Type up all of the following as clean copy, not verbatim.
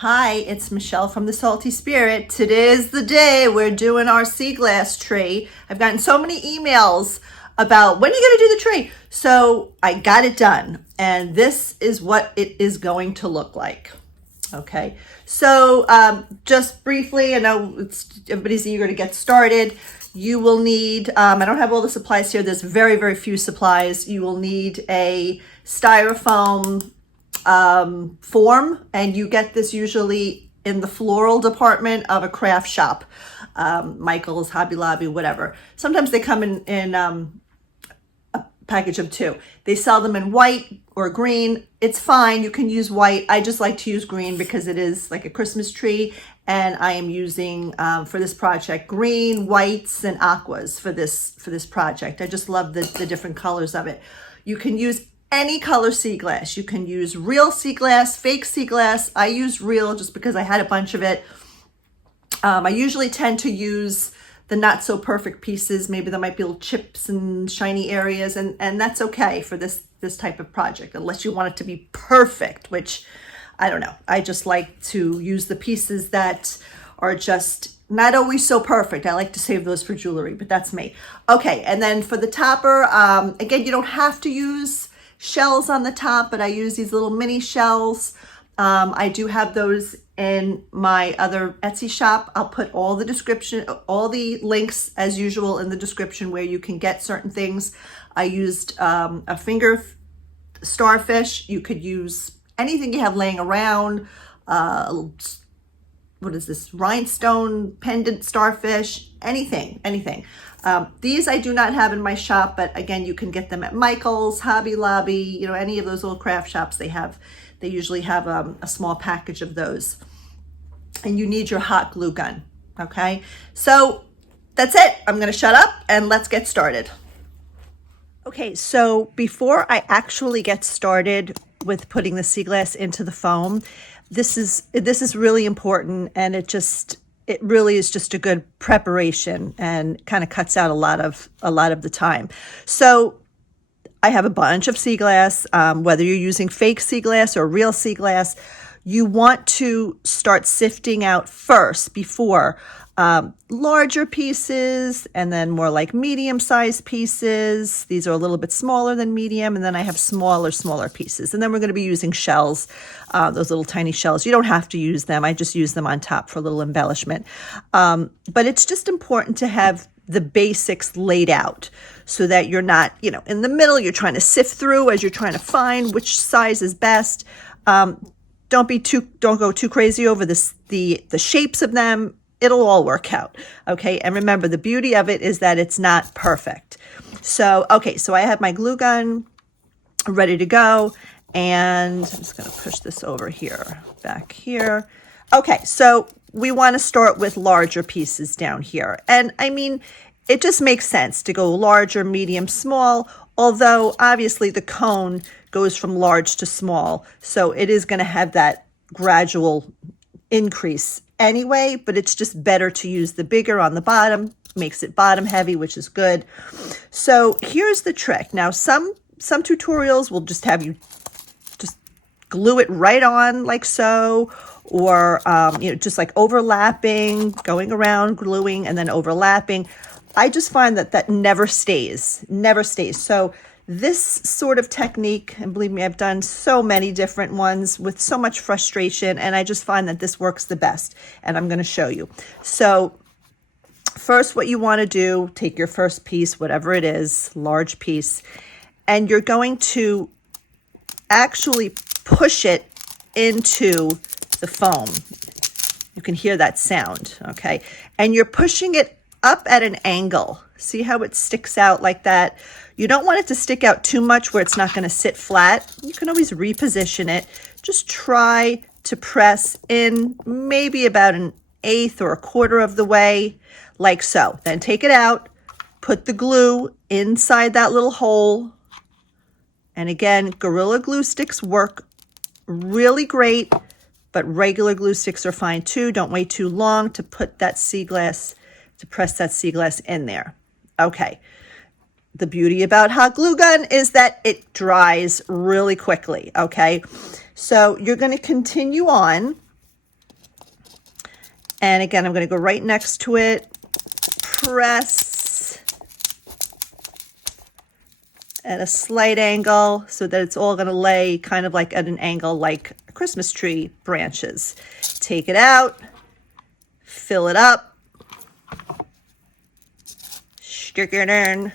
Hi, it's Michelle from the Salty Spirit. Today is the day we're doing our seaglass tree. I've gotten so many emails about when are you going to do the tree? So I got it done, and this is what it is going to look like. Okay, so just briefly, I know everybody's eager to get started. You will need, I don't have all the supplies here. There's very, very few supplies. You will need a styrofoam form, and you get this usually in the floral department of a craft shop, Michael's, Hobby Lobby, whatever. Sometimes they come in a package of two. They sell them in white or green. It's fine, you can use white. I just like to use green because it is like a Christmas tree, and I am using for this project green, whites, and aquas for this project. I just love the different colors of it. You can use any color sea glass. You can use real sea glass, fake sea glass. I use real just because I had a bunch of it. I usually tend to use the not so perfect pieces. Maybe there might be little chips and shiny areas, and that's okay for this type of project, unless you want it to be perfect, which I don't know. I just like to use the pieces that are just not always so perfect. I like to save those for jewelry, but that's me. Okay, and then for the topper, again, you don't have to use shells on the top, but I use these little mini shells. I do have those in my other Etsy shop. I'll put all the links as usual in the description where you can get certain things. I used a finger starfish. You could use anything you have laying around. What is this? Rhinestone pendant starfish, anything. These I do not have in my shop, but again, you can get them at Michael's, Hobby Lobby, any of those little craft shops they usually have a small package of those. And you need your hot glue gun, okay? So that's it. I'm gonna shut up and let's get started. Okay, so before I actually get started with putting the sea glass into the foam, this is really important, and it really is just a good preparation and kind of cuts out a lot of the time. So I have a bunch of sea glass, whether you're using fake sea glass or real sea glass. You want to start sifting out first before larger pieces, and then more like medium-sized pieces. These are a little bit smaller than medium, and then I have smaller pieces. And then we're going to be using shells, those little tiny shells. You don't have to use them. I just use them on top for a little embellishment. But it's just important to have the basics laid out so that you're not, in the middle, you're trying to sift through as you're trying to find which size is best. Don't go too crazy over the shapes of them. It'll all work out, okay? And remember, the beauty of it is that it's not perfect. So, okay, so I have my glue gun ready to go, and I'm just gonna push this over here, back here. Okay, so we wanna start with larger pieces down here. And I mean, it just makes sense to go larger, medium, small, although obviously the cone goes from large to small. So it is gonna have that gradual increase anyway, but it's just better to use the bigger on the bottom, makes it bottom heavy, which is good. So here's the trick. Now, some tutorials will just have you just glue it right on like so, or just like overlapping, going around, gluing, and then overlapping. I just find that never stays. So this sort of technique, and believe me, I've done so many different ones with so much frustration, and I just find that this works the best, and I'm going to show you. So first, what you want to do, take your first piece, whatever it is, large piece, and you're going to actually push it into the foam. You can hear that sound, okay? And you're pushing it up at an angle. See how it sticks out like that? You don't want it to stick out too much where it's not going to sit flat. You can always reposition it. Just try to press in maybe about 1/8 or 1/4 of the way, like so. Then take it out, put the glue inside that little hole. And again, Gorilla Glue sticks work really great, but regular glue sticks are fine too. Don't wait too long to put that sea glass, to press that sea glass in there. Okay. The beauty about hot glue gun is that it dries really quickly, okay? So you're going to continue on And again, I'm going to go right next to it, press at a slight angle so that it's all going to lay kind of like at an angle like Christmas tree branches. Take it out, fill it up, stick it in.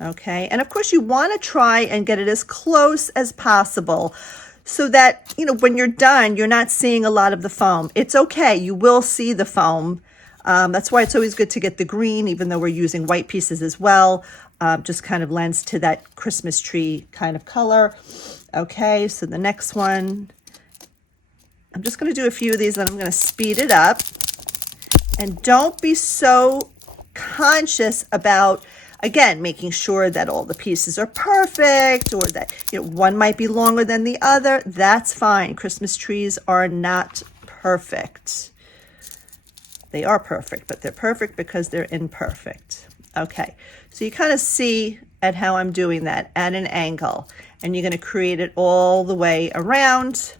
Okay, and of course you want to try and get it as close as possible so that, you know, when you're done, you're not seeing a lot of the foam. It's okay, you will see the foam. That's why it's always good to get the green, even though we're using white pieces as well. Just kind of lends to that Christmas tree kind of color. Okay, so the next one, I'm just going to do a few of these, and I'm going to speed it up. And don't be so conscious about, again, making sure that all the pieces are perfect, or that, you know, one might be longer than the other. That's fine. Christmas trees are not perfect. They are perfect, but they're perfect because they're imperfect. Okay, so you kind of see at how I'm doing that at an angle, and you're going to create it all the way around.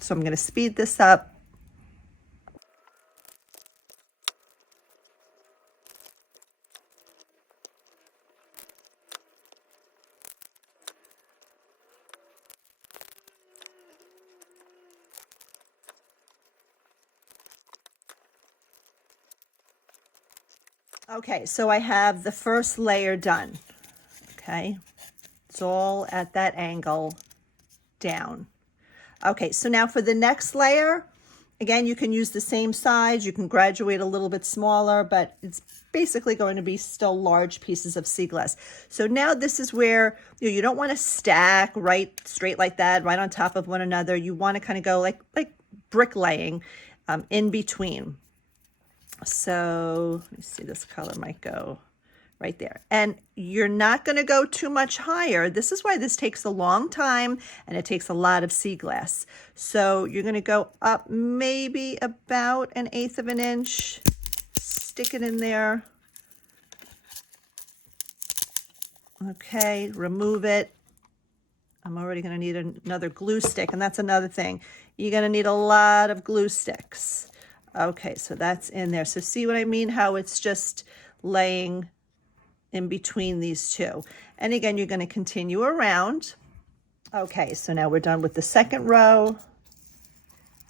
So I'm going to speed this up. Okay, so I have the first layer done. Okay, it's all at that angle down. Okay, so now for the next layer, again, you can use the same size. You can graduate a little bit smaller, but it's basically going to be still large pieces of seaglass. So now this is where, you know, you don't want to stack right straight like that, right on top of one another. You want to kind of go like bricklaying in between. So let me see, this color might go right there. And you're not going to go too much higher. This is why this takes a long time, and it takes a lot of seaglass. So you're going to go up maybe about 1/8 of an inch, stick it in there. Okay, remove it. I'm already going to need another glue stick, and that's another thing. You're going to need a lot of glue sticks. Okay, so that's in there. So see what I mean? How it's just laying in between these two. And again, you're going to continue around. Okay, so now we're done with the second row,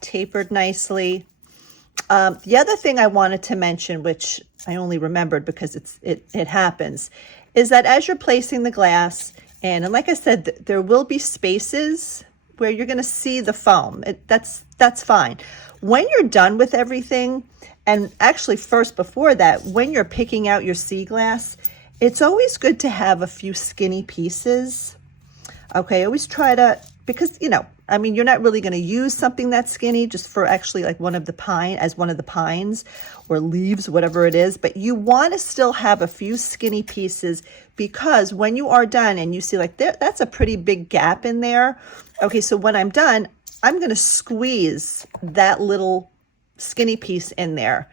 tapered nicely. The other thing I wanted to mention, which I only remembered because it happens, is that as you're placing the glass, and like I said, there will be spaces where you're going to see the foam. That's fine. When you're done with everything, and actually first before that, when you're picking out your seaglass, it's always good to have a few skinny pieces. Okay, always try to, because, you know, I mean, you're not really going to use something that skinny just for actually like one of the pines or leaves, whatever it is, but you want to still have a few skinny pieces, because when you are done and you see like that's a pretty big gap in there. Okay, so when I'm done, I'm going to squeeze that little skinny piece in there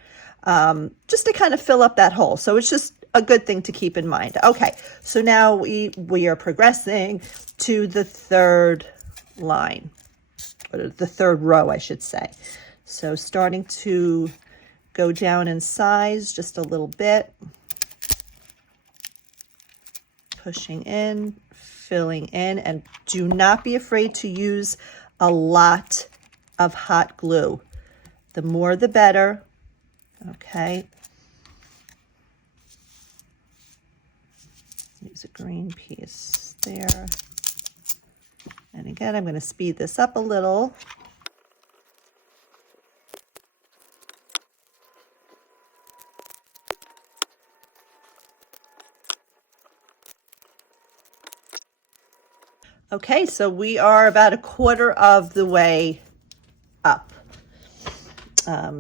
just to kind of fill up that hole. So it's just a good thing to keep in mind. Okay, so now we are progressing to the third line, or the third row, I should say. So starting to go down in size just a little bit, pushing in, filling in, and do not be afraid to use a lot of hot glue. The more the better. Okay. Use a green piece there. And again, I'm going to speed this up a little. Okay, so we are about 1/4 of the way up.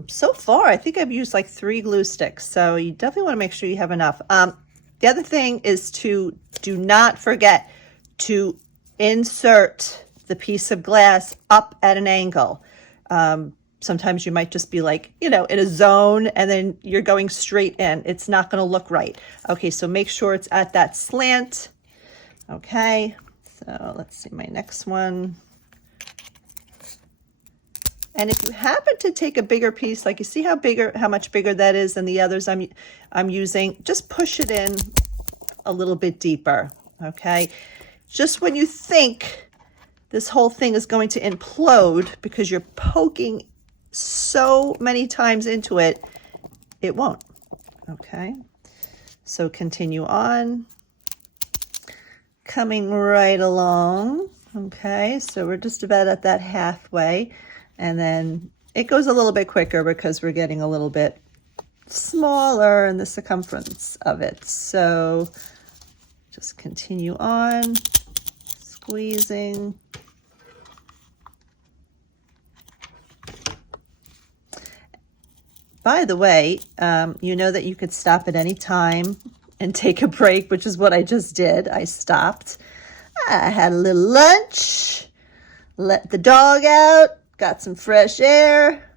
So far, I think I've used like 3 glue sticks, so you definitely want to make sure you have enough. The other thing is to do not forget to insert the piece of glass up at an angle. Sometimes you might just be like, you know, in a zone, and then you're going straight in. It's not going to look right. Okay, so make sure it's at that slant. Okay, so let's see my next one. And if you happen to take a bigger piece, like you see how much bigger that is than the others I'm using, just push it in a little bit deeper, okay? Just when you think this whole thing is going to implode because you're poking so many times into it, it won't, okay? So continue on, coming right along, okay? So we're just about at that halfway, and then it goes a little bit quicker because we're getting a little bit smaller in the circumference of it. So just continue on, squeezing. By the way, you know that you could stop at any time and take a break, which is what I just did. I stopped. I had a little lunch, let the dog out, got some fresh air.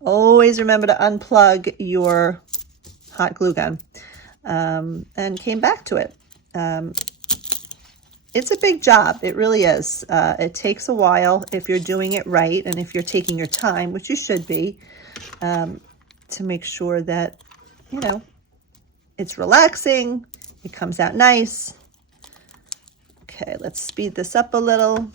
Always remember to unplug your hot glue gun, and came back to it. It's a big job. It really is. It takes a while if you're doing it right and if you're taking your time, which you should be, to make sure that, you know, it's relaxing, it comes out nice. Okay, let's speed this up a little.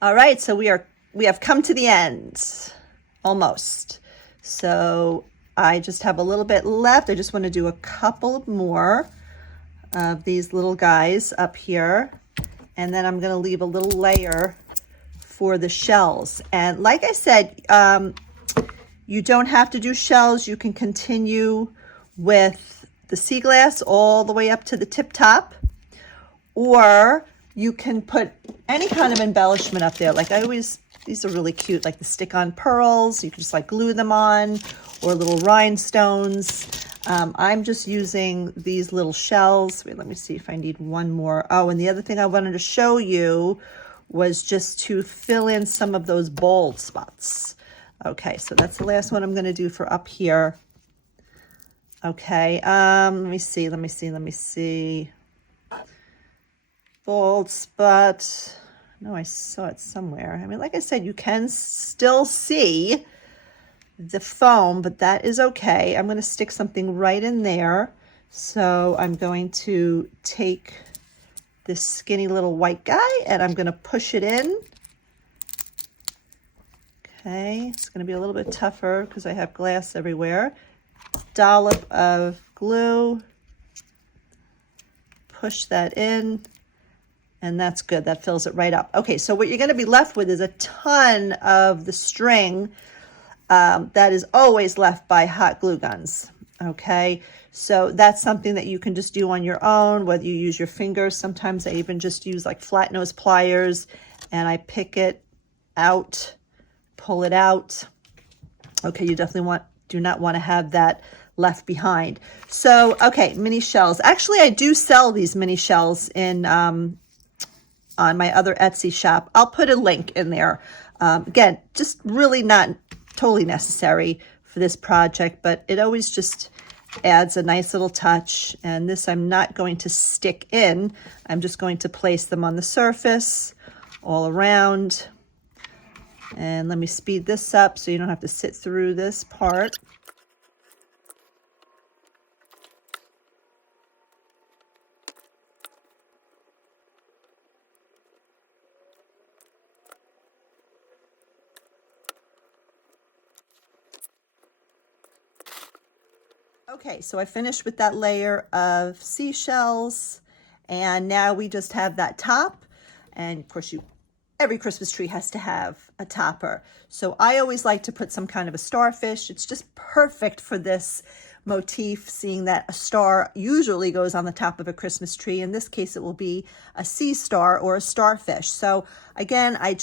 All right, so we have come to the end, almost. So I just have a little bit left. I just want to do a couple more of these little guys up here, and then I'm going to leave a little layer for the shells. And like I said, you don't have to do shells. You can continue with the seaglass all the way up to the tip top, or you can put any kind of embellishment up there. Like these are really cute, like the stick-on pearls. You can just like glue them on, or little rhinestones. I'm just using these little shells. Wait, let me see if I need one more. Oh, and the other thing I wanted to show you was just to fill in some of those bald spots. Okay, so that's the last one I'm going to do for up here. Okay, let me see. Bald spot. No, I saw it somewhere. I mean, like I said, you can still see the foam, but that is okay. I'm going to stick something right in there. So I'm going to take this skinny little white guy and I'm going to push it in. Okay, it's going to be a little bit tougher because I have glass everywhere. Dollop of glue. Push that in. And that's good. That fills it right up. Okay, so what you're going to be left with is a ton of the string that is always left by hot glue guns. Okay, so that's something that you can just do on your own, whether you use your fingers. Sometimes I even just use like flat nose pliers and I pick it out, pull it out. Okay, you definitely do not want to have that left behind. So, okay, mini shells. Actually, I do sell these mini shells in on my other Etsy shop. I'll put a link in there. Again, just really not totally necessary for this project, but it always just adds a nice little touch. And this I'm not going to stick in. I'm just going to place them on the surface all around. And let me speed this up so you don't have to sit through this part. Okay, so I finished with that layer of seashells, and now we just have that top. And of course, every Christmas tree has to have a topper. So I always like to put some kind of a starfish. It's just perfect for this motif, seeing that a star usually goes on the top of a Christmas tree. In this case, it will be a sea star or a starfish. So again, I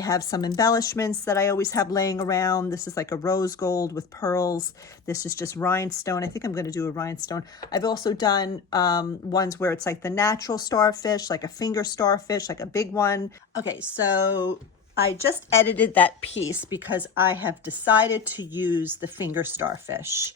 have some embellishments that I always have laying around. This is like a rose gold with pearls. This is just rhinestone. I think I'm going to do a rhinestone. I've also done ones where it's like the natural starfish, like a finger starfish, like a big one. Okay, so I just edited that piece because I have decided to use the finger starfish.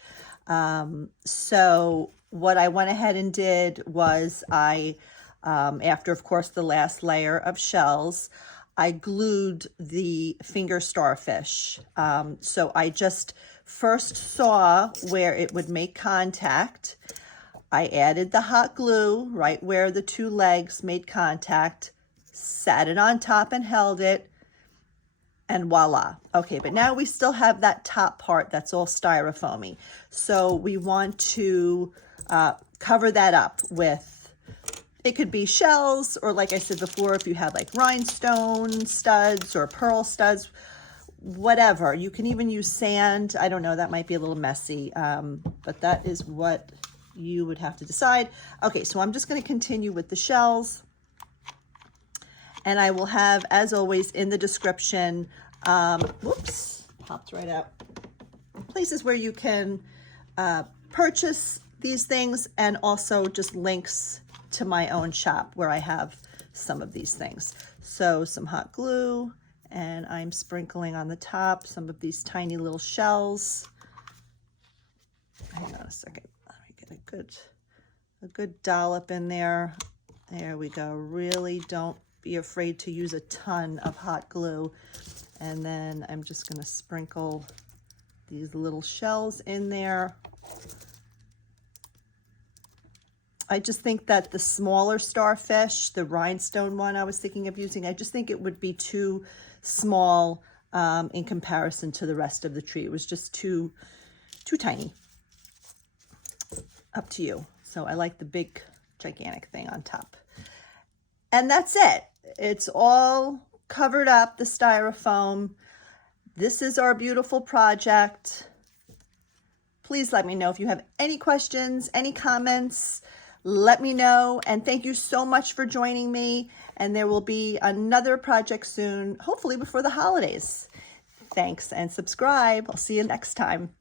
So what I went ahead and did was after, of course, the last layer of shells, I glued the finger starfish. So I just first saw where it would make contact. I added the hot glue right where the two legs made contact, sat it on top and held it, and voila. Okay, but now we still have that top part that's all styrofoamy. So we want to cover that up with, it could be shells, or like I said before, if you have like rhinestone studs or pearl studs, whatever. You can even use sand. I don't know, that might be a little messy, but that is what you would have to decide. Okay, so I'm just going to continue with the shells. And I will have, as always, in the description, whoops, popped right out, places where you can purchase these things, and also just links to my own shop where I have some of these things. So some hot glue, and I'm sprinkling on the top some of these tiny little shells. Hang on a second. Let me get a good dollop in there. There we go. Really don't be afraid to use a ton of hot glue. And then I'm just going to sprinkle these little shells in there. I just think that the smaller starfish, the rhinestone one I was thinking of using, I just think it would be too small in comparison to the rest of the tree. It was just too tiny. Up to you. So I like the big, gigantic thing on top. And that's it. It's all covered up, the styrofoam. This is our beautiful project. Please let me know if you have any questions, any comments. Let me know. And thank you so much for joining me. And there will be another project soon, hopefully before the holidays. Thanks, and subscribe. I'll see you next time.